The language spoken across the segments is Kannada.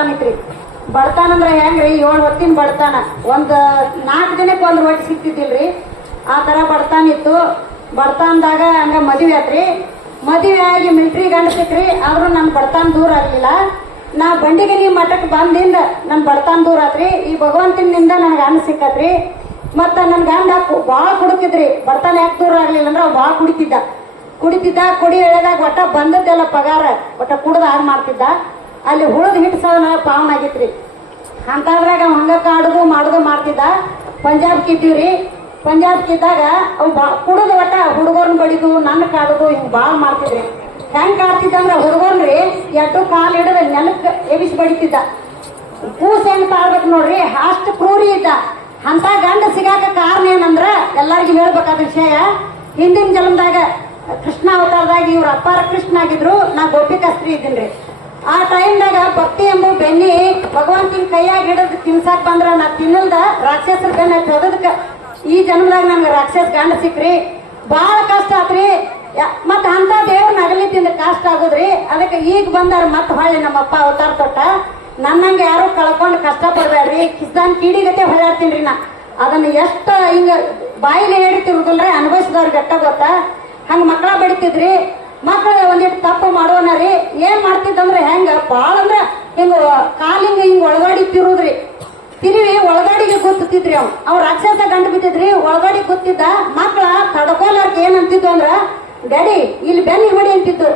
ಬಡತಾನ ಇತ್ರಿ. ಬಡತಾನ ಅಂದ್ರೆ ಹೆಂಗ್ರಿ, 7 ಹೊತ್ತಿನ ಬಡತಾನ, ಒಂದ್ 4 ದಿನಕ್ಕೆ ಒಂದ್ ರೊಟ್ಟಿ ಸಿಕ್ತಿದ್ದಿಲ್ರಿ. ಆ ತರ ಬಡತಾನ ಇತ್ತು. ಬಡತಾನದಾಗ ಹಂಗ ಮದುವೆ ಆತ್ರಿ. ಮದುವೆ ಆಗಿ ಮಿಲ್ಟ್ರಿ ಗಂಡ ಸಿಕ್ರಿ. ಆದ್ರೂ ನನ್ ಬಡತಾನ ದೂರ ಆಗ್ಲಿಲ್ಲ. ನಾ ಬಂಡಿಗಿರಿ ಮಠಕ್ಕೆ ಬಂದಿಂದ ನನ್ ಬಡತಾನ ದೂರ ಆತ್ರಿ. ಈ ಭಗವಂತನಿಂದ ನನ್ಗೆ ಅನ್ನ ಸಿಕ್ಕತ್ರಿ. ಮತ್ತ ನನ್ ಗಂಡ ಬಾಳ ಕುಡುಕಿದ್ರಿ. ಬಡತಾನ ಯಾಕೆ ದೂರ ಆಗ್ಲಿಲ್ಲ ಅಂದ್ರೆ ಅವ್ ಬಾಳ ಕುಡಿತಿದ್ದ. ಕುಡಿ ಎಳೆದಾಗ ಒಟ್ಟ ಬಂದದ್ದೆಲ್ಲ ಪಗಾರ ಒಟ್ಟ ಕುಡ್ದ ಹಾಳು ಮಾಡ್ತಿದ್ದ. ಅಲ್ಲಿ ಹುಳದ್ ಹಿಡ್ಸೋನ ಪಾವನ ಆಗಿತ್ರಿ. ಅಂತದ್ರಾಗ ಹಂಗ ಕಾಡುದು ಮಾಡುದು ಮಾಡ್ತಿದ್ದ. ಪಂಜಾಬ್ಗೆ ಇದ್ದೀವ್ರಿ. ಪಂಜಾಬ್ಗೆ ಇದ್ದಾಗ ಅವ್ ಕುಡುದು ಒಟ್ಟ ಹುಡುಗರ್ನ ಬಡಿದು ನನ್ನ ಕಾಡುದು ಹಿಂಗ್ ಬಾಳ್ ಮಾಡ್ತಿದ್ರಿ. ಹೆಂಗ್ ಕಾಡ್ತಿದ್ದ ಅಂದ್ರ ಹುಡುಗರ್ನ್ರಿ ಎಟ್ಟು ಕಾಲ್ ಹಿಡಿದ ನೆಲಕ್ ಎಬಿಸಿ ಬಡಿತಿದ್ದ. ಕೂಸ್ ಹೆಂಗ್ ತಾಳ್ಬೇಕು ನೋಡ್ರಿ, ಅಷ್ಟು ಕ್ರೂರಿ ಇದ್ದ. ಅಂತ ಗಂಡ ಸಿಗಾಕ ಕಾರಣ ಏನಂದ್ರ ಎಲ್ಲಾರ್ಗು ಹೇಳ್ಬೇಕಾದ ವಿಷಯ. ಹಿಂದಿನ ಜನ್ಮದಾಗ ಕೃಷ್ಣ ಅವತಾರದಾಗ ಇವ್ರ ಅಪ್ಪಾರ ಕೃಷ್ಣ ಆಗಿದ್ರು, ನಾ ಗೋಪಿಕಾಸ್ತ್ರಿ ಇದ್ದೀನ್ರಿ. ಆ ಟೈಮ್ದಾಗ ಭಕ್ತಿ ಎಂಬ ಬೆನ್ನಿ ಭಗವಂತಿನ ಕೈಯಾಗ ಹಿಡಿದು ತಿನ್ಸಾಕ್ ಬಂದ್ರ ನಾ ತಿನ್ನಲ್ದ ರಾಕ್ಷಸರ ಬೆನ್ನ ತೊದದಕ್ಕ ಈ ಜನ್ಮದಾಗ ನನ್ಗೆ ರಾಕ್ಷಸ ಗಂಡ ಸಿಕ್ರಿ. ಬಾಳ ಕಷ್ಟ ಆತ್ರಿ. ಮತ್ತ ಅಂತ ದೇವ್ರ ನಗಲಿದ್ದಿಂದ ಕಷ್ಟ ಆಗುದ್ರಿ. ಅದಕ್ಕೆ ಈಗ ಬಂದಾರ ಮತ್ ಹೊಳ್ಳಿ ನಮ್ಮಪ್ಪ ಅವತಾರ ತೊಟ್ಟ. ನನ್ನಂಗ ಯಾರು ಕಳ್ಕೊಂಡ್ ಕಷ್ಟ ಪಡ್ಬೇಡ್ರಿ. ಕಿಸ್ದಾನ್ ಕೀಡಿಗತೆ ಹೊಳ್ಳಾಡ್ತೀನ್ರಿ ನಾ. ಅದನ್ನ ಎಷ್ಟ ಹಿಂಗ ಬಾಯಿಲೆ ಹೇಳ್ತಿರುದಿಲ್ರಿ, ಅನುಭವಿಸಿದವ್ರಿಗೆ ಎಟ್ಟ ಗೊತ್ತ. ಹಂಗ ಮಕ್ಕಳ ಬಡಿತಿದ್ರಿ. ಮಕ್ಕಳ ಒಂದಿಟ್ಟು ತಪ್ಪು ಮಾಡೋನರಿ. ಏನ್ ಮಾಡ್ತಿದ್ದಂದ್ರೆ ಹೆಂಗ ಬಾಳ ಅಂದ್ರ ಹಿಂಗ ಕಾಲಿಂಗ ಹಿಂಗ ಒಳಗಾಡಿ ತಿರುದ್ರಿ. ತಿರುವಿ ಒಳಗಾಡಿಗೆ ಗೊತ್ತಿದ್ರಿ. ಅವ್ ರಾಕ್ಷಸ ಗಂಟು ಬಿದ್ದಿದ್ರಿ. ಒಳಗಾಡಿ ಗೊತ್ತಿದ್ದ. ಮಕ್ಕಳ ತಡ್ಕೊಲಾರ್ಕ ಏನಂತಿದ್ದು ಅಂದ್ರ ಡ್ಯಾಡಿ ಇಲ್ಲಿ ಬೆನ್ನಿ ಹೊಡಿ ಅಂತಿದ್ದು.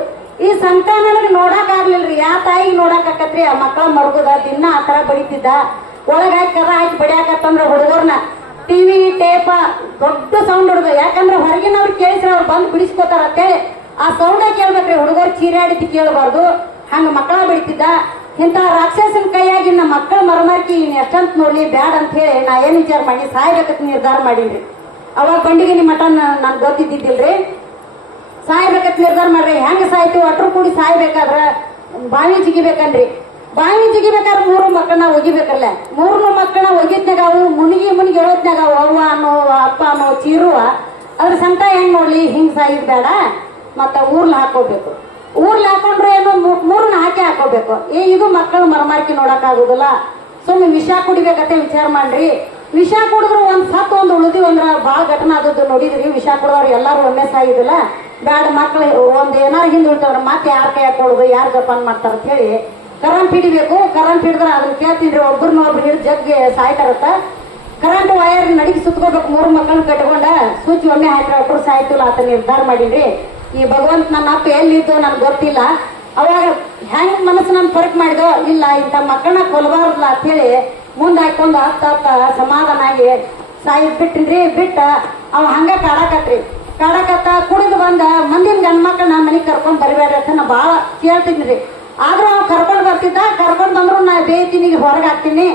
ಈ ಸಂತಾನನಿಗೆ ನೋಡಕ್ ಆಗ್ಲಿಲ್ರಿ. ಯಾ ತಾಯಿಗೆ ನೋಡಕ್ ಆಕತ್ರಿ. ಆ ಮಕ್ಕಳ ಮರ್ಗುದ ದಿನ ಆ ತರ ಬಡಿತಿದ್ದ. ಒಳಗಾಕಿ ಕದ ಹಾಕಿ ಬಡಿಯಾಕತ್ತಂದ್ರ ಹುಡುಗರ್ನ ಟಿವಿ ಟೇಪ ದೊಡ್ಡ ಸೌಂಡ್ ಹೊಡ್ದ. ಯಾಕಂದ್ರ ಹೊರಗಿನವ್ರು ಕೇಳಿಸ್ರ ಅವ್ರು ಬಂದು ಬಿಡಿಸ್ಕೋತಾರ ಅಂತೇಳಿ ಆ ಸೌಂಡ ಕೇಳ್ಬೇಕ್ರಿ. ಹುಡುಗರು ಚೀರಾಡಿದ್ದು ಕೇಳಬಾರ್ದು. ಹಂಗ ಮಕ್ಕಳ ಬೆಳಿತಿದ್ದ. ಇಂತ ರಾಕ್ಷಸನ ಕೈಯಾಗಿ ನಮ್ಮ ಮಕ್ಕಳ ಮರಮಾರ್ಕಿ ಎಷ್ಟಂತ ನೋಡ್ಲಿ ಬ್ಯಾಡ ಅಂತ ಹೇಳಿ ನಾ ಏನ್ ವಿಚಾರ ಮಾಡಿ ಸಾಯ್ಬೇಕಂತ ನಿರ್ಧಾರ ಮಾಡೀನ್ರಿ. ಅವಾಗ ಬಂಡಿಗೆ ನಿಮ್ಮ ಮಠ ನನ್ ಗೊತ್ತಿದ್ದಿದ್ದಿಲ್ರಿ. ಸಾಯ್ಬೇಕಂತ ನಿರ್ಧಾರ ಮಾಡ್ರಿ. ಹೆಂಗ ಸಾಯ್ತಿವಿ, ಒಟ್ರು ಕೂಡಿ ಸಾಯ್ಬೇಕಾದ್ರ ಬಾವಿ ಜಿಗಿಬೇಕನ್ರಿ. ಬಾವಿ ಜಿಗಿಬೇಕಾದ್ರೆ 3 ಮಕ್ಕಳನ್ನ ಒಗಿಬೇಕಲ್ಲ. 3 ಮಕ್ಕಳನ್ನ ಒಗಿದ್ನಾಗ ಅವು ಮುನಿಗಿ ಹೇಳೋದ್ನಾಗ ಅವ್ವ ಅನ್ನೋ ಅಪ್ಪ ಅನ್ನೋ ಚೀರುವ ಅದ್ರ ಸಂತ ಹೆಂಗ್ ನೋಡ್ಲಿ. ಹಿಂಗ್ ಸಾಯಿದ್ ಬೇಡ. ಮತ್ತ ಊರ್ಲ್ ಹಾಕೋಬೇಕು. ಊರ್ಲ್ ಹಾಕೊಂಡ್ರೆ ಏನು 3ನ ಹಾಕೋಬೇಕು. ಇದು ಮಕ್ಕಳು ಮರಮಾರಿಕೆ ನೋಡಕ್ ಆಗುದಿಲ್ಲ. ಸುಮ್ಮನೆ ವಿಷ ಕುಡಿಬೇಕಂತ ವಿಚಾರ ಮಾಡ್ರಿ. ವಿಷ ಕುಡಿದ್ರು ಒಂದ್ ಸತ್ತು ಒಂದ್ ಉಳಿದಿವ್ ಅಂದ್ರ ಬಾಳ ಘಟನೆ ಆದದ್ದು ನೋಡಿದ್ರಿ. ವಿಷ ಕುಡಿದವ್ರು ಎಲ್ಲಾರು ಒಮ್ಮೆ ಸಾಯಿದಿಲ್ಲ. ಬ್ಯಾಡ ಮಕ್ಳು ಒಂದ್ ಏನಾರು ಹಿಂದ್ ಉಳ್ತವ್ರ ಮತ್ತೆ ಯಾರ ಕೈ ಹಾಕೊಡುದು, ಯಾರು ಜಪಾನ್ ಮಾಡ್ತಾರ ಅಂತ ಹೇಳಿ ಕರೆಂಟ್ ಹಿಡಿಬೇಕು. ಕರೆಂಟ್ ಹಿಡಿದ್ರ ಅದನ್ನ ಕೇಳ್ತಿನ್ರಿ. ಒಬ್ರು ಹಿಡಿದು ಜಗ್ಗೆ ಸಾಯ್ತಾರತ್ತ. ಕರೆಂಟ್ ವೈರ್ ನಡಿಗೆ ಸುತ್ಕೋಬೇಕು. 3 ಮಕ್ಕಳನ್ನ ಕಟ್ಕೊಂಡ ಸ್ವಿಚ್ ಒಮ್ಮೆ ಹಾಕ್ರ ಒಬ್ರು ಸಾಯ್ತಿಲ್ಲ ಅಂತ ನಿರ್ಧಾರ ಮಾಡೀನ್ರಿ. ಈ ಭಗವಂತ ನನ್ನ ಅಪ್ಪ ಎಲ್ಲಿದ್ದು ನನ್ಗೆ ಗೊತ್ತಿಲ್ಲ. ಅವಾಗ ಹೆಂಗ್ ಮನಸ್ಸು ನನ್ ಫರ್ಕ್ ಮಾಡಿದೋ ಇಲ್ಲ ಇಂಥ ಮಕ್ಕಳನ್ನ ಕೊಲ್ಬಾರ್ದಲ್ಲ ಅಂತ ಹೇಳಿ ಮುಂದೆ ಹಾಕೊಂಡು ಹತ್ತ ಸಮಾಧಾನ ಆಗಿ ಸಾಯಿದ್ ಬಿಟ್ಟಿನ್ರಿ. ಬಿಟ್ಟ ಅವ್ ಹಂಗ ಕಾಡಕತ್ತ ಕುಡಿದು ಬಂದ ಮಂದಿನ ಗಂಡ ಮಕ್ಕಳನ್ನ ಮನೆಗ್ ಕರ್ಕೊಂಡ್ ಬರಬೇಡ್ರಿ ಅಂತ ನಾ ಬಾಳ ಕೇಳ್ತೀನಿ. ಆದ್ರೂ ಅವ್ ಕರ್ಕೊಂಡ್ ಬರ್ತಿದ್ದ. ಕರ್ಕೊಂಡ್ ಬಂದ್ರು ನಾ ಬೇಯ್ತೀನಿ, ಹೊರಗೆ ಹಾಕ್ತೀನಿ.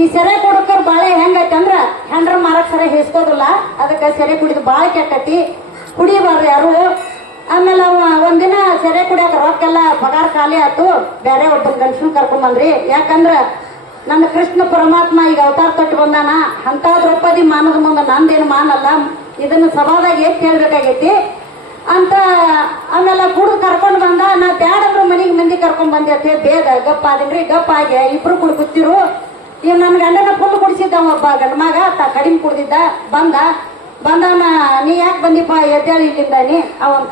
ಈ ಸೆರೆ ಕುಡಕರ್ ಬಾಳೆ ಹೆಂಗೈತಿ ಅಂದ್ರ ಹೆಂಡ್ರ ಮಾರಕ್ ಸರಿ ಹಿಸ್ಕೋದಿಲ್ಲ. ಅದಕ್ಕೆ ಸೆರೆ ಕುಡಿದು ಬಾಳ ಕೆಟ್ಟತಿ, ಕುಡಿಯಬಾರ್ದು ಯಾರು. ಆಮೇಲೆ ಅವ ಒಂದಿನ ಸೆರೆ ಕುಡಿಯಾಕ ರೊಕ್ಕೆಲ್ಲ ಪಗಾರ ಖಾಲಿ ಆತು. ಬೇರೆ ಒಬ್ಬನ ಗಂಡಸನ್ ಕರ್ಕೊಂಡ್ ಬಂದ್ರಿ. ಯಾಕಂದ್ರ ನನ್ನ ಕೃಷ್ಣ ಪರಮಾತ್ಮ ಈಗ ಅವತಾರ ತೊಟ್ಟು ಬಂದಾನ. ಅಂತ ದ್ರೌಪದಿ ಮಾನದ ಮುಂದೆ ನಂದೇನು ಮಾನಲ್ಲ. ಇದನ್ನ ಸಭಾದಾಗ ಎತ್ತಿ ಹೇಳ್ಬೇಕಾಗೈತಿ ಅಂತ. ಆಮೇಲೆ ಕುಡ್ದು ಕರ್ಕೊಂಡ್ ಬಂದ. ನಾ ಬ್ಯಾಡಂದ್ರ ಮನಿಗ್ ಮಂದಿ ಕರ್ಕೊಂಡ್ ಬಂದೆ ಅಂತ ಬೇದ ಗಪ್ಪ ಆದಿನ್ರಿ. ಗಪ್ಪ ಆಗಿ ಇಬ್ರು ಕುಡ್ ಕೂತಿರು. ಇವ್ ನನ್ ಗಂಡನ ಫುಲ್ ಕುಡಿಸಿದ್ದ. ಒಬ್ಬ ಗಂಡ ಮಗ ಕಡಿಮೆ ಕುಡ್ದಿದ್ದ. ಬಂದಾನ ನೀ ಯಾಕೆ ಬಂದಿಪ್ಪ ಎದ್ದೇಳಿ ಇಲ್ಲಿಂದ ನೀ. ಅವನ್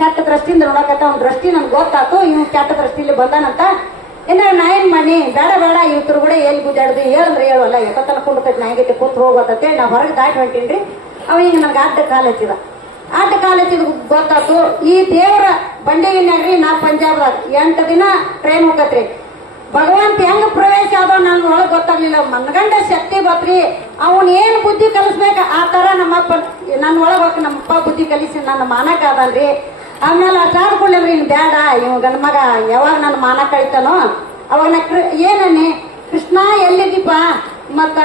ಕೆಟ್ಟ ದೃಷ್ಟಿಯಿಂದ ನೋಡಕತ್ತ. ಅವ್ನ ದೃಷ್ಟಿ ನನ್ಗೆ ಗೊತ್ತಾತು. ಇವ್ ಕೆಟ್ಟ ದೃಷ್ಟಿಲಿ ಬಂದಾನಂತ. ಇನ್ನ ನಾ ಏನ್ ಮಾಡಿ ಬೇಡ ಇವ್ರು ಕೂಡ ಎಲ್ಲಿ ಗುದ್ದಾಡ್ದು ಹೇಳಂದ್ರೆ ಹೇಳುವಲ್ಲ. ಎತ್ತನ ಕುಂಡ್ತೈತಿ ನಾಯಿಗೈತಿ ಕೂತ್ ಹೋಗೋತಂತೇಳಿ ನಾ ಹೊರಗೆ ದಾಟಿ ಹೊಂಟೀನ್ರಿ. ಅವ ಈಗ ನನ್ಗೆ ಅಡ್ಡ ಕಾಲ ಹಚ್ಚಿದ ಗೊತ್ತಾತು. ಈ ದೇವರ ಬಂಡೆಗಿನ್ಯಾಗ್ರಿ ನಾ ಪಂಜಾಬ್ದಾಗ 8 ದಿನ ಟ್ರೈನ್ ಹೋಗತ್ರಿ. ಭಗವಂತ ಹೆಂಗ ಪ್ರವೇಶ ಆದೋ ನನ್ ಒಳಗ್ ಗೊತ್ತಾಗ್ಲಿಲ್ಲ. ಮನ್ಗಂಡ ಶಕ್ತಿ ಬತ್ರಿ. ಅವನ್ ಏನ್ ಬುದ್ಧಿ ಕಲಿಸ್ಬೇಕ ಆ ತರ ನಮ್ಮಪ್ಪ ನನ್ನ ಒಳಗ್ ಹೋಗಿ ನಮ್ಮಪ್ಪ ಬುದ್ಧಿ ಕಲಿಸಿ ನನ್ನ ಮಾನಕ ಅದನ್ರಿ. ಆಮೇಲೆ ಅಷ್ಟಾದ ಕೂಡ್ಲೇನ್ರಿ ಇನ್ ಬ್ಯಾಡ ಇವ್ ಗಂಡ ಮಗ ಯಾವಾಗ ನನ್ನ ಮಾನ ಕಳಿತಾನೋ ಅವಾಗ ನಾ ಏನನ್ನಿ ಕೃಷ್ಣ ಎಲ್ಲಿದ್ದೀಪ. ಮತ್ತ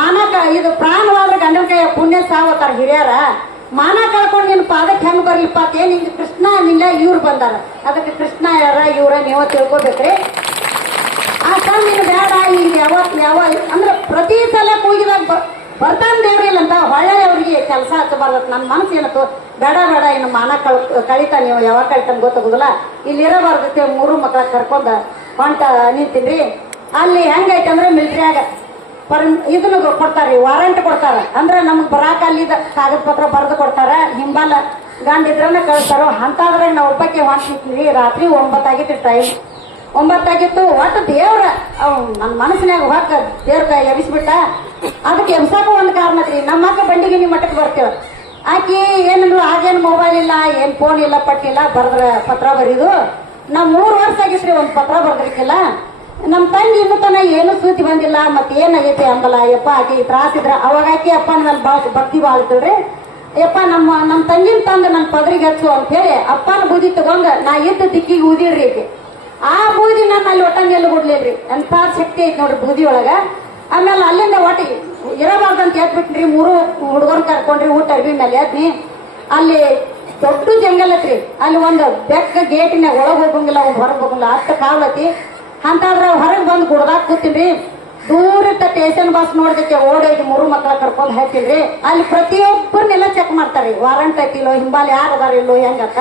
ಮಾನಕ ಇದು ಪ್ರಾಣವಾದ್ರ ಗಂಡನ ಕೈ ಪುಣ್ಯ ಸಾವತಾರ ಹಿರಿಯರ. ಮಾನ ಕಳ್ಕೊಂಡು ನಿನ್ ಪಾದಕ್ಕೆ ಹೆಂಗ್ ಬರ್ಲಿಪ್ಪ ಅಂತ ಏನ್ ಹಿಂಗ ಕೃಷ್ಣ ನಿಲ್ಲ ಇವ್ರು ಬಂದಾರ. ಅದಕ್ಕೆ ಕೃಷ್ಣ ಯಾರ ಇವ್ರ ನೀವ ತಿಳ್ಕೊಬೇಕ್ರಿ. ಆ ಸಣ್ಣ ನೀನು ಬೇಡ ಈಗ ಯಾವ ಅಂದ್ರ ಪ್ರತಿ ಸಲ ಕೂಗಿದಾಗ ಬರ್ತಾನ ದೇವ್ರಿಲ್ಲ ಅಂತ ಹೊಳ್ಳೆ ಅವ್ರಿಗೆ ಕೆಲಸ ಹಚ್ಚಬಾರ್ದ. ನನ್ನ ಮನಸ್ಸು ಏನತ್ತು ಬೇಡ ಇನ್ನು ಮಾನ ಕಳಿತಾ ನೀವು ಯಾವಾಗ ಕಳಿತಾನ ಗೊತ್ತಾಗುದಿಲ್ಲ. ಇಲ್ಲಿ ಇರಬಾರ್ದತ್ತೆ. 3 ಮಕ್ಕಳ ಕರ್ಕೊಂಡ ಹೊಂಟ ನಿಂತೀನ್ರಿ. ಅಲ್ಲಿ ಹೆಂಗೈತೆ ಅಂದ್ರೆ ಮಿಲಿಟರಿಯಾಗ ಇದನ್ನ ಕೊಡ್ತಾರ್ರಿ, ವಾರಂಟ್ ಕೊಡ್ತಾರ. ಅಂದ್ರೆ ನಮ್ಗ್ ಬರಾಕ ಅಲ್ಲಿ ಕಾಗದ ಪತ್ರ ಬರೆದು ಕೊಡ್ತಾರ. ಹಿಂಬಾಲ ಗಂಡ ಇದ್ರನ್ನ ಕಳಿಸ್ತಾರೋ ಅಂತಾದ್ರೆ ನಾವು ಒಬ್ಬಕ್ಕೆ ಹೊಂಟಿದ್ವಿ. ರಾತ್ರಿ 9 ಆಗಿತ್ತು, ಟೈಮ್ 9 ಆಗಿತ್ತು. ಒಟ್ಟು ದೇವ್ರ ನನ್ನ ಮನಸ್ಸಿನಾಗ ಹೊಕ್ಕ ದೇವ್ರ ಕೈ ಎಬಿಸ್ಬಿಟ್ಟ. ಅದಕ್ಕೆ ಎಬ್ಸಾಕ ಒಂದು ಕಾರಣ ಐತ್ರಿ. ನಮ್ಮ ಅಕ್ಕ ಬಂಡಿಗೆ ನಿಮ್ಮ ಮಠಕ್ಕೆ ಬರ್ತೇವ. ಆಕಿ ಏನಂದ್ರು ಆಗೇನು ಮೊಬೈಲ್ ಇಲ್ಲ, ಏನ್ ಫೋನ್ ಇಲ್ಲ, ಪಟ್ಟಿಲ್ಲ, ಬರ್ದ್ರ ಪತ್ರ ಬರೀದು. ನಾವ್ 3 ವರ್ಷ ಆಗಿತ್ರಿ ಒಂದ್ ಪತ್ರ ಬರ್ದಿರ್ಕಿಲ್ಲ. ನಮ್ ತಂಗಿ ಇನ್ನೂ ತನ ಏನು ಸುದ್ದಿ ಬಂದಿಲ್ಲ. ಮತ್ತೆ ಏನಾಗೈತಿ ಅಂಬಲ್ಲ. ಯಪ್ಪ ಆಕಿ ತ್ರಾಸಿದ್ರ ಅವಾಗ ಆಕಿ ಅಪ್ಪನ ಮೇಲೆ ಭಕ್ತಿ ಬಾಳ್ತಿಳ್ರಿ. ಯಪ್ಪ ನಮ್ ತಂಗಿನ ತಂದ ನನ್ ಪದರಿಗೆ ಹಚ್ಚು ಅಂತ ಹೇಳಿ ಅಪ್ಪನ ಬೂದಿ ತಗೊಂಡ ನಾ ಇದ್ದ ದಿಕ್ಕಿಗೆ ಊದಿಡ್ರಿ ಆಕಿ. ಆ ಬೂದಿ ನಾನು ಅಲ್ಲಿ ಒಟ್ಟಂಗೆಲ್ಲ ಬಿಡ್ಲಿಲ್ರಿ. ಎಂತ ಶಕ್ತಿ ಐತಿ ನೋಡ್ರಿ ಬೂದಿ ಒಳಗ. ಆಮೇಲೆ ಅಲ್ಲಿಂದ ಒಟ್ಟಿ ಇರಬಾರ್ದಂತ ಎದ್ಬಿಟ್ರಿ. 3 ಹುಡುಗರು ಕರ್ಕೊಂಡ್ರಿ. ಊಟ ಅರ್ಬಿ ಮೇಲೆ ಎದ್ನಿ. ಅಲ್ಲಿ ದೊಡ್ಡ ಜಂಗಲ್ ಐತ್ರಿ. ಅಲ್ಲಿ ಒಂದು ಬೆಕ್ಕ ಗೇಟಿನಾಗ ಒಳಗ್ ಹೋಗಂಗಿಲ್ಲ, ಹೊರಗೆ ಹೋಗಂಗಿಲ್ಲ, ಅಷ್ಟ ಕಾವಲತಿ. ಅಂತಾದ್ರ ಹೊರಗೆ ಬಂದು ಗುಡ್ದಾಗ ಕೂತಿನ್ರಿ. ದೂರಿಟ್ಟ ಸ್ಟೇಷನ್ ಬಸ್ ನೋಡ್ದಕ್ಕೆ ಓಡೋಗಿ 3 ಮಕ್ಕಳ ಕರ್ಕೊಂಡ್ ಹಾಕಿನ್ರಿ. ಅಲ್ಲಿ ಪ್ರತಿಯೊಬ್ಬರನ್ನೆಲ್ಲ ಚೆಕ್ ಮಾಡ್ತಾರ್ರಿ. ವಾರಂಟ್ ಐತಿಲ್ಲೋ, ಹಿಂಬಾಲ್ ಯಾರು ಅದಾರ ಇಲ್ಲೋ ಹೆಂಗತ್ತ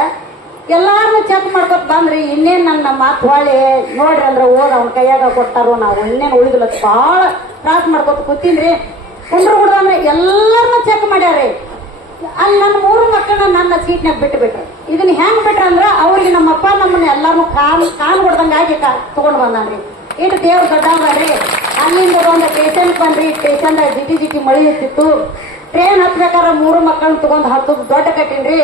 ಎಲ್ಲಾರನ್ನು ಚೆಕ್ ಮಾಡ್ಕೊತ ಬಂದ್ರಿ. ಇನ್ನೇನ್ ನನ್ನ ಮಾತು ಹೊಳ್ಳಿ ನೋಡ್ರಿ ಅಂದ್ರೆ ಓದ್ ಅವ್ನ ಕೈಯಾಗ ಕೊಡ್ತಾರೋ. ನಾವು ಇನ್ನೇನು ಉಳಿದಿಲ್ಲ, ಬಾಳ ತ್ರಾಸ ಮಾಡ್ಕೊತ ಕೂತೀನ್ರಿ. ಕುಂಡ್ರು ಹುಡ್ದಂದ್ರೆ ಎಲ್ಲಾರನ್ನ ಚೆಕ್ ಮಾಡ್ಯಾರಿ. ಅಲ್ಲಿ ನನ್ನ 3 ಮಕ್ಕಳನ್ನ ನನ್ನ ಸೀಟ್ನಾಗ ಬಿಟ್ರು. ಇದನ್ನ ಹೆಂಗ್ ಬಿಟ್ರ ಅಂದ್ರ ಅವ್ರಿಗೆ ನಮ್ಮಪ್ಪ ನಮ್ಮನ್ನ ಎಲ್ಲಾರು ಕಾನ್ ಹೊಡ್ದಂಗಾಗಿ ತಗೊಂಡ್ ಬಂದಾನ್ರಿ. ಇಟ್ಟು ದೇವ್ರ ದೊಡ್ಡವ್ರಿ. ಅಲ್ಲಿಂದ ಒಂದು ಸ್ಟೇಷನ್ ಬಂದ್ರಿ. ಸ್ಟೇಷನ್ದಾಗ ಜಿಟಿ ಮಳಿ ಇರ್ತಿತ್ತು. ಟ್ರೈನ್ ಹತ್ಬೇಕಾರ 3 ಮಕ್ಕಳನ್ನ ತಗೊಂಡ್ ಹತ್ತದ ದೊಡ್ಡ ಕಟ್ಟಿನ್ರಿ.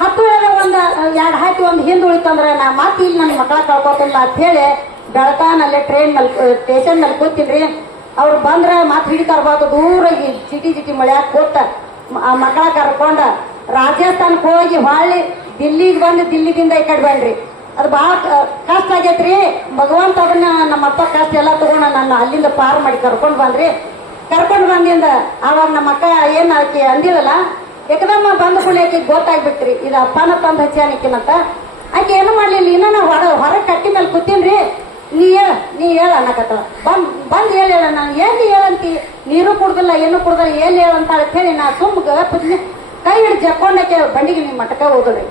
ಹತ್ತುವಾಗ ಒಂದ್ 2 ಹಾಕಿ ಒಂದ್ ಹಿಂದ್ ಉಳಿತಂದ್ರ ನಾ ಮತ್ತೆ ಇಲ್ಲಿ ನನ್ನ ಮಕ್ಕಳ ಕಳ್ಕೊತಿಲ್ಲ ಅಂತ ಹೇಳಿ ಬೆಳತಾನಲ್ಲೇ ಟ್ರೈನ್ ಮೇಲೆ ಸ್ಟೇಷನ್ ಮೇಲೆ ಕೂತಿನ್ರಿ. ಅವ್ರು ಬಂದ್ರ ಮತ್ ಹಿಡಿತಾರ್ಬಾರ್ದು ದೂರಾಗಿ ಜಿಟಿ ಮಳ್ಯಾಗ ಕೂತ ಆ ಮಕ್ಕಳ ಕರ್ಕೊಂಡ ರಾಜಸ್ಥಾನಕ್ಕೆ ಹೋಗಿ ಹೊಳ್ಳಿ ದಿಲ್ಲಿಗೆ ಬಂದು ದಿಲ್ಲಿದಿಂದ ಈ ಕಡೆ ಬಂದ್ರಿ. ಅದು ಬಹಳ ಕಷ್ಟ ಆಗೈತ್ರಿ. ಭಗವಂತ ಅದನ್ನ ನಮ್ಮಪ್ಪ ಕಷ್ಟ ಎಲ್ಲ ತಗೊಂಡ ನನ್ನ ಅಲ್ಲಿಂದ ಪಾರು ಮಾಡಿ ಕರ್ಕೊಂಡ್ ಬಂದ್ರಿ. ಕರ್ಕೊಂಡ್ ಬಂದಿಂದ ಅವಾಗ ನಮ್ಮ ಅಕ್ಕ ಏನ್ ಆಕಿ ಅಂದಿಲ್ಲಲ್ಲ, ಏಕದಮ್ಮ ಬಂದ ಕೂಡಲೇ ಆಕಿ ಗೊತ್ತಾಗ್ಬಿಟ್ರಿ ಇದು ಅಪ್ಪನ ತಂದ ಹಚ್ಚಾನಿಕ್ಕಿನಂತ. ಆಕೆ ಏನು ಮಾಡ್ಲಿಲ್ಲ. ಇನ್ನ ನಾ ಹೊರಗೆ ಕಟ್ಟಿ ಮೇಲೆ ಕೂತೀನ್ರಿ. ನೀ ಹೇಳ ಅನ್ನಕತ್ತ ಬಂದ್ ಹೇಳ ನಾನು ಏನ್ ಹೇಳಂತಿ. ನೀರು ಕುಡ್ದಿಲ್ಲ, ಏನು ಕುಡ್ದಿಲ್ಲ, ಏನ್ ಹೇಳಂತ ಹೇಳಿ ನಾ ಕೈ ಹಿಡಿದು ಜಕ್ಕೊಂಡಕ್ಕೆ ಬಂಡಿಗೆ ನಿಮ್ ಮಠಕ್ಕೆ ಹೋದ್ರಿ.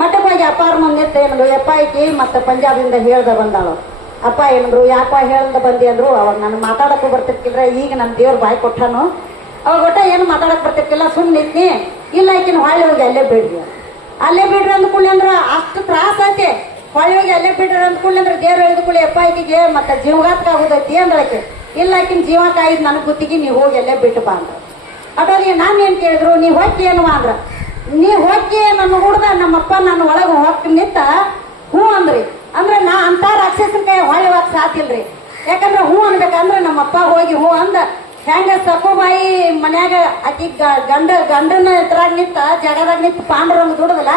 ಮಠಕ್ಕೆ ಹೋಗಿ ಅಪ್ಪಾರ ಮುಂದೆ ಏನಂದ್ರು, ಯಪ್ಪ ಆಕಿ ಮತ್ತೆ ಪಂಜಾಬಿಂದ ಹೇಳ್ದ ಬಂದಾಳು. ಅಪ್ಪ ಏನಂದ್ರು, ಯಾಕ ಹೇಳ್ದ ಬಂದಿ ಅಂದ್ರು. ಅವಾಗ ನಾನು ಮಾತಾಡಕ್ಕೂ ಬರ್ತಿರ್ಕಿಲ್ರ. ಈಗ ನನ್ ದೇವ್ರ ಬಾಯಿ ಕೊಟ್ಟಾನು. ಅವಾಗ ಒಟ್ಟ ಏನು ಮಾತಾಡಕ್ ಬರ್ತಿರ್ಕಿಲ್ಲ. ಸುಮ್ಮನೆ ನಿಂತ್ನಿ. ಇಲ್ಲ ಆಕಿನ ಹೊಳ್ಳಿ ಹೋಗಿ ಅಲ್ಲೇ ಬಿಡ್ರಿ ಅಂದ್ಕೊಳ್ಳಿ ಅಂದ್ರ ಅಷ್ಟು ತ್ರಾಸ ಐತಿ. ಹೊಳ್ಳಿ ಹೋಗಿ ಅಲ್ಲೇ ಬಿಡ್ರಿ ಅಂದ್ಕೊಳ್ಳಿ ಅಂದ್ರೆ ದೇವ್ರ ಹೇಳಿದ್ಕೊಳ್ಳಿ ಯಪ್ಪ ಆಕಿಗೆ ಮತ್ತೆ ಜೀವಘಾತಕ ಆಗುದೈತಿ ಅಂದ್ರಕ್ಕೆ. ಇಲ್ಲ ಆಕಿನ ಜೀವ ಕಾಯ್ದು ನನಗ್ ಗುತ್ತಿಗೆ ನೀವ್ ಹೋಗಿ ಅಲ್ಲೇ ಬಿಟ್ಟು ಬಾ ಅಂದ್ರ. ಅಟೋಗಿ ನಾನ್ ಏನ್ ಕೇಳಿದ್ರು, ನೀವ್ ಹೊಕ್ಕಿ ಏನು ಅಂದ್ರ. ನೀವ್ ಹೊಕ್ಕಿ ನನ್ನ ಹುಡ್ದ ನಮ್ಮಪ್ಪ ನನ್ನ ಒಳಗ ಹೊಕ್ಕ ನಿಂತ ಹೂ ಅಂದ್ರಿ. ಅಂದ್ರೆ ನಾ ಅಂತ ರಾಕ್ಷಸನ ಕೈ ಹೊಳ್ಳಿ ಹೋಗಕ್ ಸಾತಿಲ್ರಿ. ಯಾಕಂದ್ರೆ ಹೂ ಅನ್ಬೇಕಂದ್ರೆ ನಮ್ಮಪ್ಪ ಹೋಗಿ ಹೂ ಅಂದ. ಹೆಂಗ ಸಕುಬಾಯಿ ಮನ್ಯಾಗ ಆಕಿ ಗಂಡನ ಎತ್ತರಾಗ ನಿಂತ ಜಗದಾಗ ನಿಂತ ಪಾಂಡುರಂಗ ದುಡದಲ್ಲ,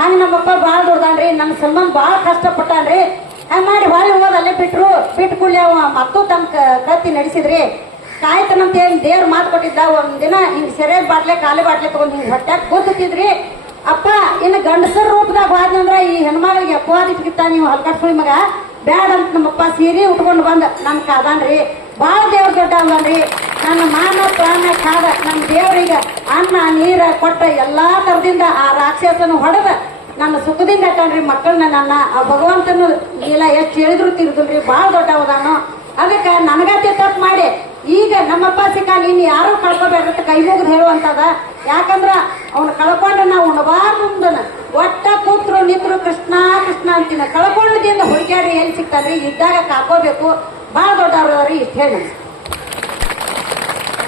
ಹಂಗ ನಮ್ಮಪ್ಪ ಬಾಳ ದುಡ್ದಾನ್ರಿ. ನನ್ನ ಸಲ್ಮಾನ್ ಬಾಳ ಕಷ್ಟಪಟ್ಟಾನ್ರಿ. ಹಂಗ ಮಾಡಿ ಹೊಳ್ಳಿ ಹೋದ್ ಅಲ್ಲೇ ಬಿಟ್ಟು ಕೂಡ್ಲಿ ಅವ ಮತ್ತೂ ತಮ್ಮ ಕತ್ತಿ ನಡೆಸಿದ್ರಿ. ಕಾಯ್ತನಂತ ಏನ್ ದೇವ್ರ ಮಾತು ಕೊಟ್ಟಿದ್ದ. ಒಂದ್ ದಿನ ಹಿಂಗ್ ಸೆರೆ ಬಾಟ್ಲೆ ಖಾಲಿ ಬಾಟ್ಲೆ ತಗೊಂಡ್ ಹಿಂಗ್ ಹೊಟ್ಯಾಗ ಕೂತಿದ್ರಿ. ಅಪ್ಪ ಇನ್ನು ಗಂಡಸರ ರೂಪದಾಗ ಹೋದ್ನಂದ್ರ ಈ ಹೆಣ್ಮಗಳಿಗೆ ಅಪವಾದ ಸಿಗುತ್ತಾ ನೀವು ಹಲ್ಕಟ್ಸುಳಿ ಮಗ ಬ್ಯಾಡ ಅಂತ ನಮ್ಮಪ್ಪ ಸೀರೆ ಉಟ್ಕೊಂಡು ಬಂದ ನನ್ ಕಾದಾನ್ರಿ. ಬಾಳ ದೇವ್ರ ದೊಡ್ಡ ಅವನ್ರಿ. ನನ್ನ ಮಾನ ಪ್ರಾಣ ಕಾದ ನನ್ನ ದೇವ್ರಿಗೆ ಅನ್ನ ನೀರ ಕೊಟ್ಟ ಎಲ್ಲಾ ತರದಿಂದ ಆ ರಾಕ್ಷಸನ ಹೊಡೆದ ನನ್ನ ಸುಖದಿಂದ ಇಟ್ಟಾನ್ರಿ ಮಕ್ಕಳನ್ನ. ನನ್ನ ಆ ಭಗವಂತನು ಇಲ್ಲ ಎಷ್ಟು ಹೇಳಿದ್ರು ತಿರುದಿಲ್ರಿ. ಬಾಳ ದೊಡ್ಡವದಾನು. ಅದಕ್ಕೆ ನನಗತ್ತೆ ತಪ್ಪು ಮಾಡಿ ಈಗ ನಮ್ಮಪ್ಪ ಸಿಕ್ಕ ನೀನ್ ಯಾರು ಕಳ್ಕೊಬೇಡ್ರಿ ಕೈ ಮುಗಿದು ಹೇಳುವಂತದ. ಯಾಕಂದ್ರ ಅವ್ನ ಕಳ್ಕೊಂಡ ನಾವು ಉಣಬಾರ್ದು. ಒಟ್ಟ ಕೂತ್ರು ನಿಂತ್ರು ಕೃಷ್ಣ ಕೃಷ್ಣ ಅಂತಿನ ಕಳ್ಕೊಂಡದಿಂದ ಹುಡುಕ್ಯಾಡ್ರಿ ಎಲ್ಲಿ ಸಿಗ್ತಾರ್ರಿ. ಇದ್ದಾಗ ಕಾಕೋಬೇಕು. ಬಾಳ ದೊಡ್ಡವ್ರಿ ಇಷ್ಟ ಹೇಳಿ.